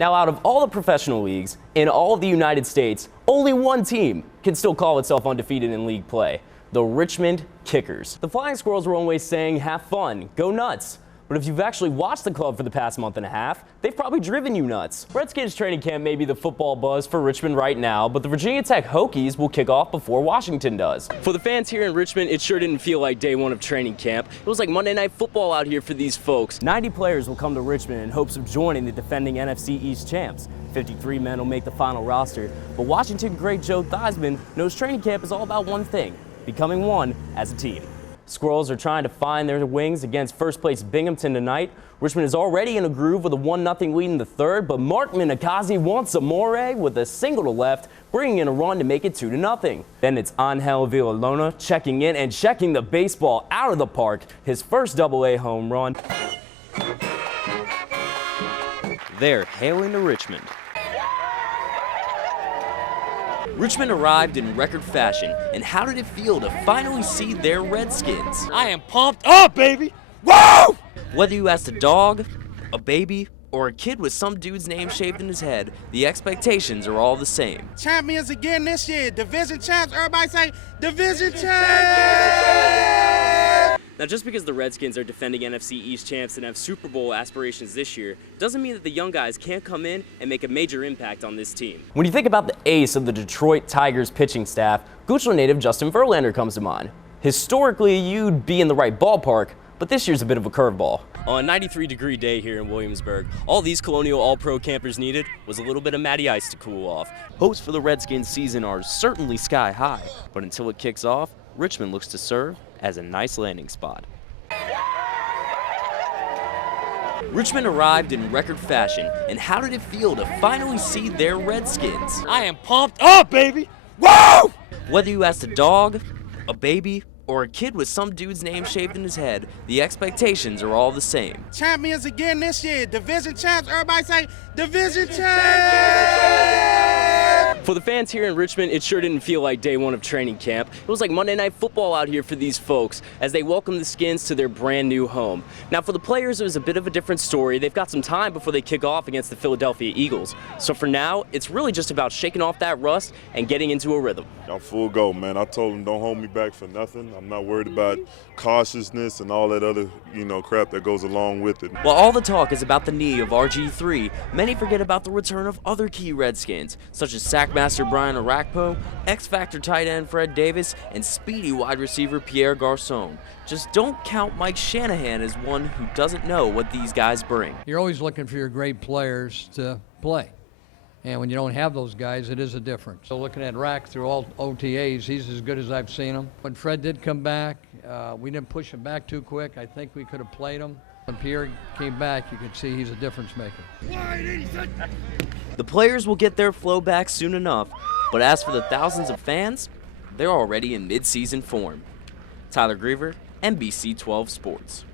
Now, out of all the professional leagues in all of the United States, only one team can still call itself undefeated in league play: the Richmond Kickers. The Flying Squirrels were always saying, "Have fun, go nuts." But if you've actually watched the club for the past month and a half, they've probably driven you nuts. Redskins training camp may be the football buzz for Richmond right now, but the Virginia Tech Hokies will kick off before Washington does. For the fans here in Richmond, it sure didn't feel like day one of training camp. It was like Monday Night Football out here for these folks. 90 players will come to Richmond in hopes of joining the defending NFC East champs. 53 men will make the final roster, but Washington great Joe Theismann knows training camp is all about one thing: becoming one as a team. Squirrels are trying to find their wings against first place Binghamton tonight. Richmond is already in a groove with a 1-0 lead in the third, but Mark Minakazi wants some more with a single to left, bringing in a run to make it 2-0. Then it's Angel Villalona checking in and checking the baseball out of the park, his first Double-A home run. They're hailing to Richmond. Richmond arrived in record fashion, and how did it feel to finally see their Redskins? I am pumped up, baby! Woo! Whether you asked a dog, a baby, or a kid with some dude's name shaved in his head, the expectations are all the same. Champions again this year, division champs, everybody say division champs! Now, just because the Redskins are defending NFC East champs and have Super Bowl aspirations this year doesn't mean that the young guys can't come in and make a major impact on this team. When you think about the ace of the Detroit Tigers pitching staff, Goochland native Justin Verlander comes to mind. Historically, you'd be in the right ballpark, but this year's a bit of a curveball. On a 93-degree day here in Williamsburg, all these Colonial All-Pro campers needed was a little bit of Matty Ice to cool off. Hopes for the Redskins season are certainly sky high, but until it kicks off, Richmond looks to serve as a nice landing spot. Richmond arrived in record fashion, and how did it feel to finally see their Redskins? I am pumped up, baby! Woo! Whether you asked a dog, a baby, or a kid with some dude's name shaved in his head, the expectations are all the same. Champions again this year, division champs, everybody say division champs! For the fans here in Richmond, it sure didn't feel like day one of training camp. It was like Monday Night Football out here for these folks as they welcome the Skins to their brand new home. Now, for the players, it was a bit of a different story. They've got some time before they kick off against the Philadelphia Eagles. So for now, it's really just about shaking off that rust and getting into a rhythm. I'm full go, man. I told them don't hold me back for nothing. I'm not worried about cautiousness and all that other, crap that goes along with it. While all the talk is about the knee of RG3, many forget about the return of other key Redskins, such as Sackmaster Brian Arakpo, X-Factor tight end Fred Davis, and speedy wide receiver Pierre Garçon. Just don't count Mike Shanahan as one who doesn't know what these guys bring. You're always looking for your great players to play. And when you don't have those guys, it is a difference. So looking at Rack through all OTAs, he's as good as I've seen him. When Fred did come back, we didn't push him back too quick. I think we could have played him. When Pierre came back, you could see he's a difference maker. The players will get their flow back soon enough, but as for the thousands of fans, they're already in mid-season form. Tyler Greever, NBC 12 Sports.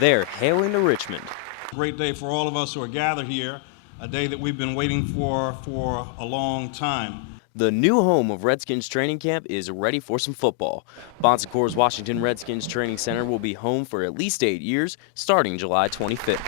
They're hailing to Richmond. Great day for all of us who are gathered here, a day that we've been waiting for a long time. The new home of Redskins training camp is ready for some football. Bon Secours Washington Redskins Training Center will be home for at least 8 years, starting July 25th.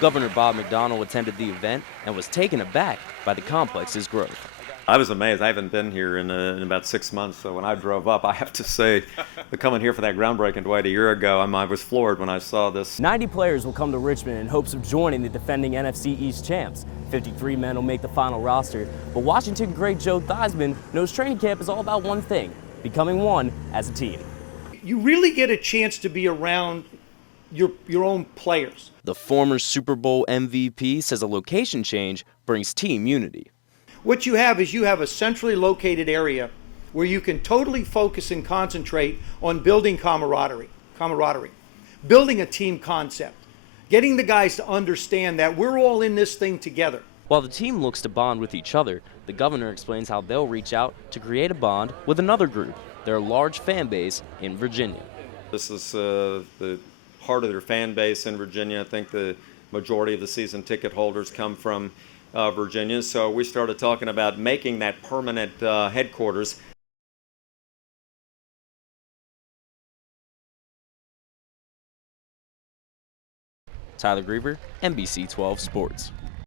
Governor Bob McDonnell attended the event and was taken aback by the complex's growth. I was amazed. I haven't been here in about 6 months, so when I drove up, I have to say, coming here for that groundbreaking Dwight a year ago, I was floored when I saw this. 90 players will come to Richmond in hopes of joining the defending NFC East champs. 53 men will make the final roster, but Washington great Joe Theismann knows training camp is all about one thing: becoming one as a team. You really get a chance to be around your own players. The former Super Bowl MVP says a location change brings team unity. What you have is you have a centrally located area where you can totally focus and concentrate on building camaraderie, building a team concept, getting the guys to understand that we're all in this thing together. While the team looks to bond with each other, the governor explains how they'll reach out to create a bond with another group, their large fan base in Virginia. This is the heart of their fan base in Virginia. I think the majority of the season ticket holders come from Virginia, so we started talking about making that permanent headquarters. Tyler Greever, NBC 12 Sports.